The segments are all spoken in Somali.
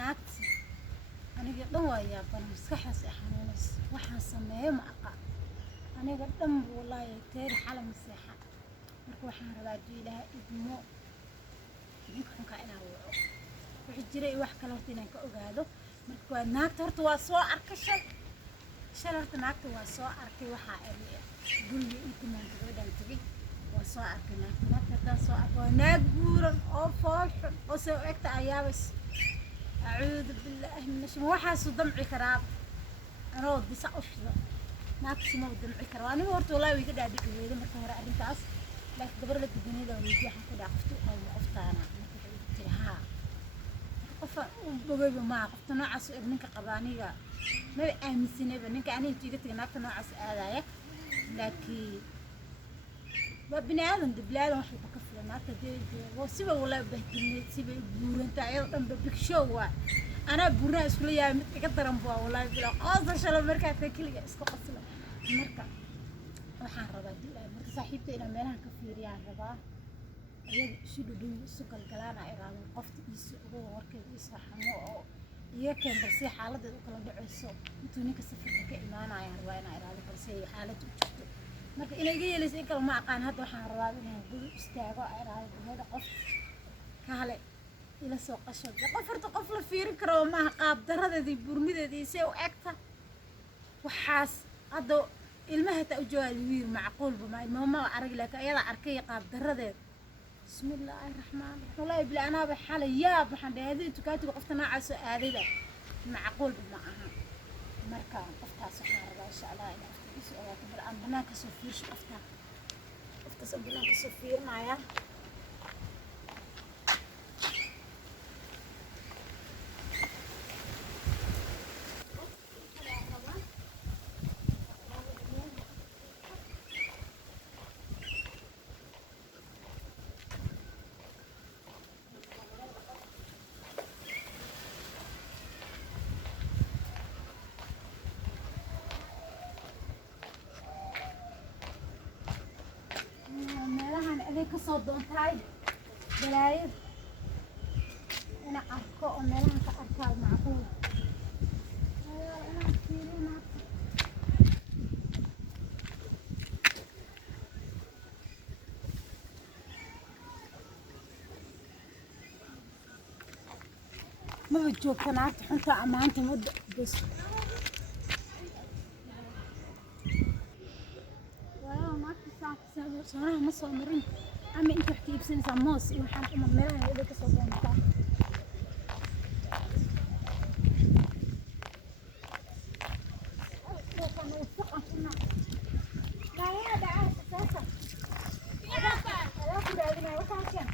naagti aniga dhan waa yaaban maskaxaas xanuunays waxaan sameeyo ma aqaan aniga dhan wallahi teer xalam maseexa marka waxaan rabaa ilaaha idmo ninka inaan waco wixii jiray wax kale horta inaan ka ogaado marka waa naagta horta waa soo arkay shal horta naagta waa soo arkay waxaa guriga intimaan gabadhan tagay waa soo arkay naagta haddaan soo arkay waa naag buuran oo foolxun oo soo egta ayaabas acuudu billaahi min ashma waxaasu damci karaa anoo disa ushda naagta ma damci karo aniga horta wallahi way ka dhaadhici weyday marka hore arrintaas laakiin gabar la deganida weydii waxaan ku dhaafto oo qoftaana marka waxay tiri haa qofa bogayba ma qofta noocaas oo ninka qabaaniga ma aaminsanayba ninka aniga tiiga tagay naagta noocaas aadaya laakiin waa bini aadan diblaada wax ka filan naagta deeyo siba wallahi bahdilay siba buuranta ayada dhanba big show waa ana buurna isku leeyahay mid iga daran baa wallahi bila qoosda shalay markaa ka kaliya isku qasla marka waxaan rabaa dilay marka saaxiibtay inaan meelaha ka fiiriyaan rabaa ayada isu dhudhun isu galgalaana iraado qofta isu ugu warkeeda isu xamo oo iyo keen balse xaaladda u kala dhacayso intuu ninka safarka ka imaanaya rabaa inaan iraado balse xaaladda u jirto marka inay iga yeelayso in kale ma aqaan hadda waxaan rabaa inaan gudu istaago iraado gabadha qof kale ila soo qasho qof horta qof la fiirin karo maaha qaab daradeedii burmideedii see u egta waxaas hadda ilmaha ta u jawaali wiir macquulba ma arag laakiin ayada arkay qaab daradeed bismillaahi raxmaani raxiim wallahi bila anaaba xalay yaab waxaan dhaadii tukaatiga qofta noocaas oo aadayda macquulba ma aha marka qoftaas waxaan rabaa insha Allah in qoftiisa ogaato bal aan banaanka soo fiirsho qoftaas oo banaanka soo fiirnaya kasoo doontaay balaayad ina arko oo meelaha ka arkaa macquul inaan fiirina ma joogta naagta xunta amaanta muddo bas صراحة ما صار مرن عمي أنت حكي بسنة موس وحنا أم مرنا إذا كسبنا نطلع لا يا دعاء أساسا لا كده أدنى وكان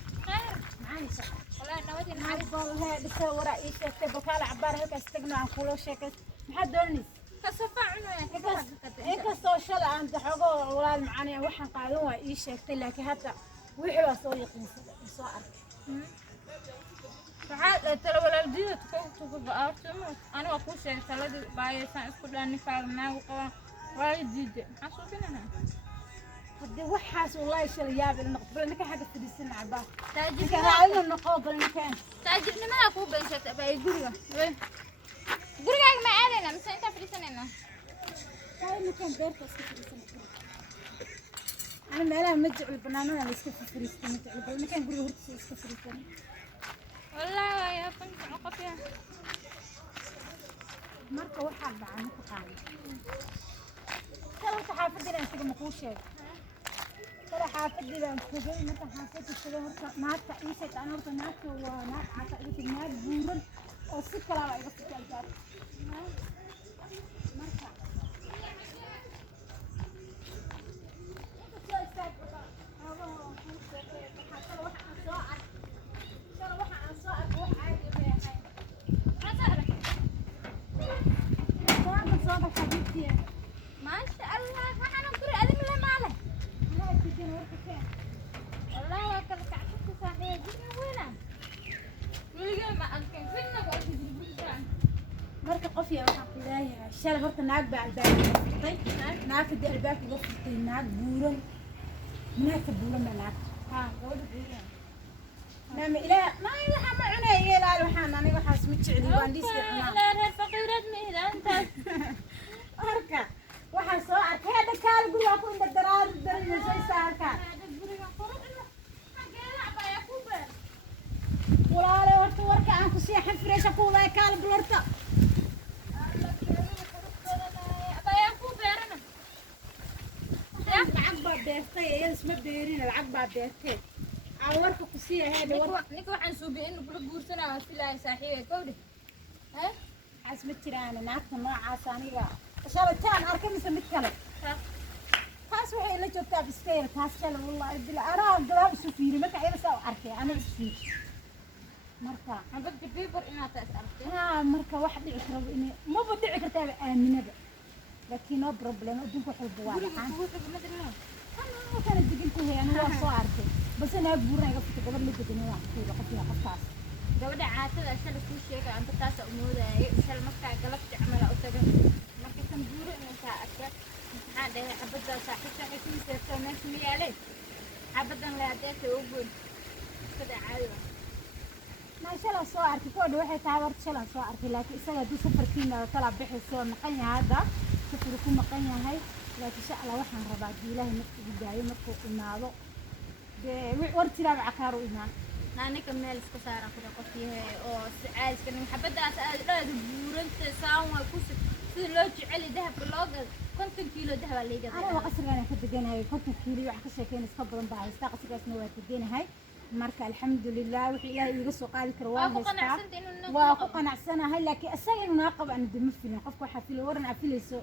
معاي صح والله نودي نعرف والله بسوي رأيي شيء بكال عبارة هيك استجمع عن كل شيء محد دوني inkastoo shalay aan daxogo walaal macaan waxaan qaadan waa ii sheegtay laakiin hadda wixii waa soo yaqiinsaday soo arkay waxaad tala walaaldiida ku baaftay ana waa ku sheegay taladii baayaysan isku dhaani faarnaagu qaban waa diiday maxaa soo binaha hadii waxaas wallahi shalay yaab ila noqdo ninka xaga fadhiisan cabaa taajirka ayna noqon balan taajirnimada ku been sheegtay baa guriga gurigaaga ma aadayna mise inta fadhiisanayna كان بيرت أنا ما لها مجع البنانة اللي يسكفريستني مجع البنانة كان يقولوا هرتس يسكفريستني والله يا كنت عقبيها مركة واحد بعمل تقام ترى حافظنا أنت مقوشة ترى حافظنا أنت جاي متى حافظت كذا هرت ما تعيشت أنا هرت ناس وناس حتى الناس بورن أو سكر على يبص الجار مركة ما شاء الله waxaan ku raadin la maale wallahi waa kala kacabta saadee jina weena weliga ma arkin finna waa jidibtaan marka qof yaa waxa ku leeyahay shalay horta naag baa albaabka furtay naagta albaabka uga furtay naag buuran naagta buuran ma naag ha gabadha buuran nama ilaa ma waxa ma cunay ilaa walaal waxaan aniga waxaas ma jecli waan dhiska cunaa لا لا فقيرات مهدا انت arka waxaan soo arkay hadda kaal guriga ku inda daraar darinaysa arka walaal horta warka aan ku sii xafreesha ku waday kaal bulorta lacag baa beertay iyada isma beerin lacag baa beertay aan warka ku sii ahayd ninka waxaan suubiyay inuu kula guursanaa waa filaahay saaxiibay kowdhe waxaas ma jiraan naagta noocaas aniga shalataan arkay mise mid kale taas waxay la joogtaa biskayr taas kale wallahi bil anaa gadaal isu fiiri marka iyada saa u arkay aniga isu fiiri marka xabadka biibar inaad taas aragtay marka wax dhici karo inay maba dhici kartaaba aaminada laakiin no problem adduunka wax walba waa dhacaan anaa kana degan ku hayaan waa soo arkay bas anaa buuran iga fita gabadh la degan waa fiiri qofkaas gabadha caatada shalay kuu sheegay anta taasa u moodayay shal markaa galabta camala u tagay marka tan buuro intaa arka maxaa dhahay xabaddaa saaxiibta waxay ku miseertaa meesha ma yaalay xabaddan le adeertay u goyn iskada caadi wa shala soo arkay koodha waxay tahay horta shala soo arkay laakiin isaga hadduu safarkiina kala bixayso maqan yahay hadda safaru ku maqan yahay laakiin insha allah waxaan rabaa haddii ilaahay marka ugu daayo markuu imaado dee war tiraaba cakaaru imaan ninka meel iska saara kudha qof yahay oo si caadiska nin xabaddaas aad dhaada buuranta saan waa ku sida loo jeceli dahabka loo gado 50 kiilo dahab aa laga aniga qasrigaan ka deganahay 50 kiilo wax ka sheekeyn iska badan baa haystaa qasrigaasna waa deganahay marka alxamdulilah wixii ilaahay iga soo qaadi karo waa haystaa waa ku qanacsanahay laakiin asaga inuu naa qabo aan dima filin qofka waxaa filay waran aa filayso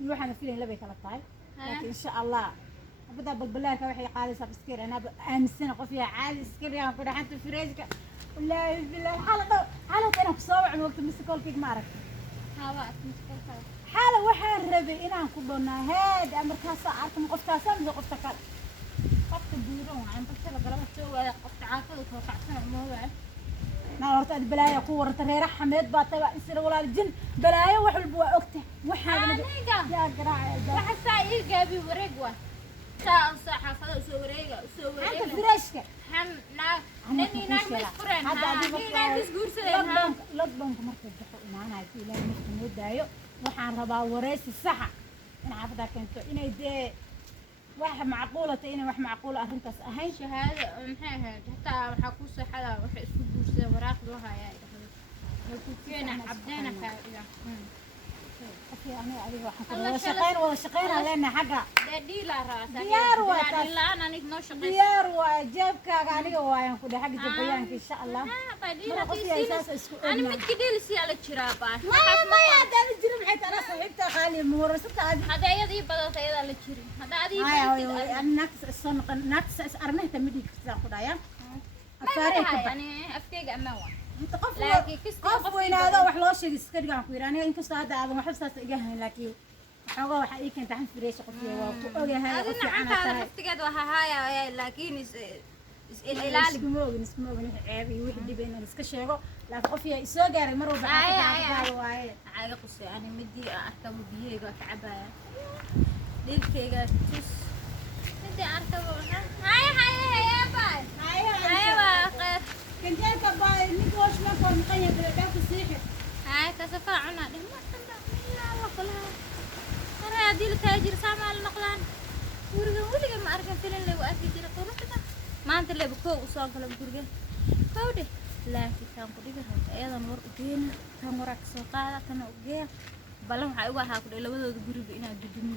iyo waxaan filayn labay kala tahay laakiin insha allah abada balbalaarka waxay qaadaysaa biskir ana aaminsan qof yaa caadi iskir yaa ku dhaxanta fireeska wallahi billahi xaalad inaan ku soo wacno waqti miskoolkig ma aragtay hawa miskoolka xaalad waxaan rabay inaan ku dhoonaa heed markaas arkan qoftaas ama qofta kale qofta buuro waxaan basala galaba soo waaya qofta caafada soo kacsan ma waa naa horta balaayo ku warta reer xameed baa tabaa isla walaal jin balaayo wax walba waa ogtay waxaan yaa garaac waxa saa ii gaabi wareeg waa saa xaafada soo wareega anta fireeshka nani miskureen lodbanka markay baxo imaanayo si ilaahay markuu noo daayo waxaan rabaa wareysi saxa in xaafada keento inay dee wax macquulata inay wax macquula arrintaas ahayn shahaado maxay ahayd hataa waxaa ku saxada waxay isku guursadeen waraaq loo hayaa way ku keenay cabdeena faa'iida أخي أنا أريد واحد ولا شقين علينا حاجة ديلا راسا ديار واتاس ديلا أنا نيجي شقين ديار وجابك أنا وياهم كده حاجة جبيانك إن شاء الله ديلا أنا متكديل سي على الشرابة ما يا ده الجرم حتى أنا صحبت خالي مورست هذا يدي بدل تيدا على الشري هذا أدي أنا نكس الصنق نكس أرنه تمدي كذا خدايا أفارق يعني أفكيك أموه قف وين هذا وحلا شيء يسكر عن كويراني إنك استعد هذا ما حبست إجاه لكن حاجة وحقيقي كنت عن فريش قطية وأوجه هذا قطية أنا هذا افتقد وهاي لكن العلاج نسموه عيبي واحد بيننا نسكشيرو لا قفية يسوق مرة بعد هاي قصي أنا مدي أركب بيه تعبة ليك تس مدي أركب هاي يا باي هاي كنت أركب باي نقوش ما كان مقيم بالباب السيحة هاي كسفة عنا ده ما تنده لا وكلها أنا أدي التاجر سامع النقلان ورجع ما أركب فيلن لو أكيد كده طول كده ما أنت اللي بكو وصان كلام كورجة كودي لكن كان كورجة هذا أيضا مر أجينا كان مرك سقالة كان أجيا بلهم حيوها هاكل لو بدو تقولي بينا جدني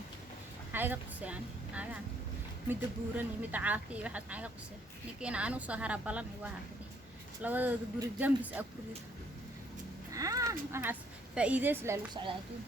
حاجة قصة يعني حاجة مدبورني متعاطي واحد حاجة قصة لكن أنا وصهرة بلهم يوها كده لو بدو تقولي جنبس أكوري أحس فإيدس لا لوس على طول